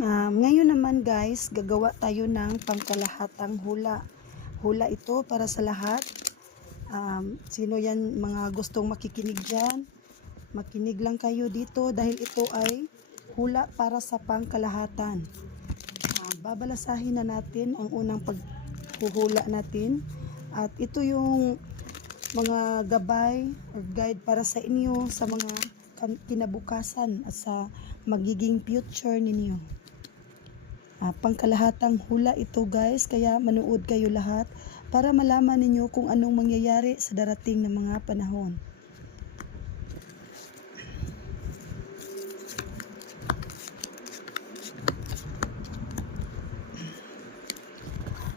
Ngayon naman guys, gagawa tayo ng pangkalahatang hula. Hula ito para sa lahat. Sino yan mga gustong makikinig dyan? Makinig lang kayo dito dahil ito ay hula para sa pangkalahatan. Babalasahin na natin ang unang paghuhula natin. At ito yung mga gabay or guide para sa inyo sa mga kinabukasan at sa magiging future ninyo. Pangkalahatang hula ito guys, kaya manood kayo lahat para malaman ninyo kung anong mangyayari sa darating na mga panahon.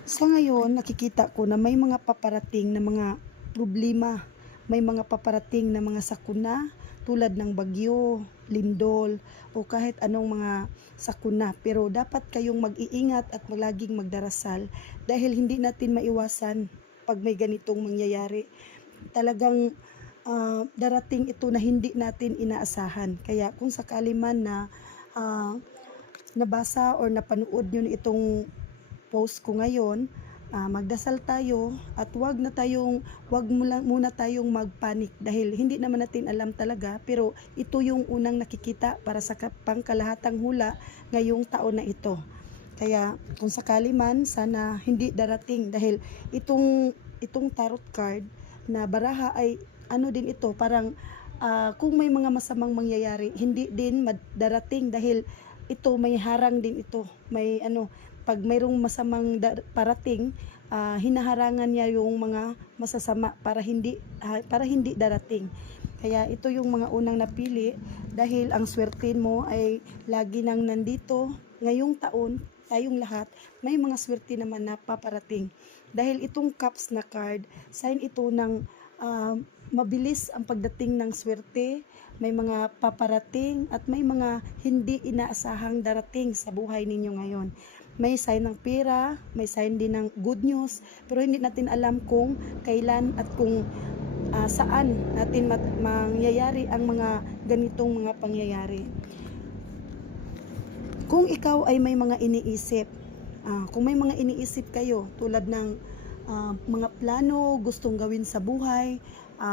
Sa ngayon, nakikita ko na may mga paparating na mga problema, may mga paparating na mga sakuna tulad ng bagyo, lindol, o kahit anong mga sakuna. Pero dapat kayong mag-iingat at laging magdarasal dahil hindi natin maiwasan pag may ganitong mangyayari. Talagang darating ito na hindi natin inaasahan. Kaya kung sakali man na nabasa or napanood nyo itong post ko ngayon, magdasal tayo at wag muna tayong magpanik dahil hindi naman natin alam talaga, pero ito yung unang nakikita para sa pangkalahatang hula ngayong taon na ito. Kaya kung sakali man, sana hindi darating dahil itong tarot card na baraha ay ano din ito, parang kung may mga masamang mangyayari, hindi din darating dahil ito may harang din ito. May pag mayroong masamang parating, hinaharangan niya yung mga masasama para hindi darating. Kaya ito yung mga unang napili dahil ang swerte mo ay lagi nang nandito. Ngayong taon, tayong lahat, may mga swerte naman na paparating. Dahil itong cups na card, sign ito ng mabilis ang pagdating ng swerte, may mga paparating at may mga hindi inaasahang darating sa buhay ninyo ngayon. May sign ng pera, may sign din ng good news, pero hindi natin alam kung kailan at kung saan natin mangyayari ang mga ganitong mga pangyayari. Kung ikaw ay may mga iniisip, kung may mga iniisip kayo tulad ng mga plano, gustong gawin sa buhay,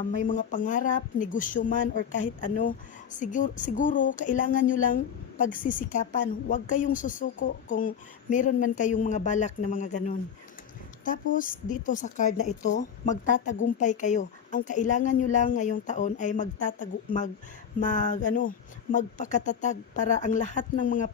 may mga pangarap, negosyo man or kahit ano, siguro kailangan nyo lang pagsisikapan. Huwag kayong susuko kung meron man kayong mga balak na mga ganun. Tapos dito sa card na ito, magtatagumpay kayo. Ang kailangan nyo lang ngayong taon ay magpakatatag para ang lahat ng mga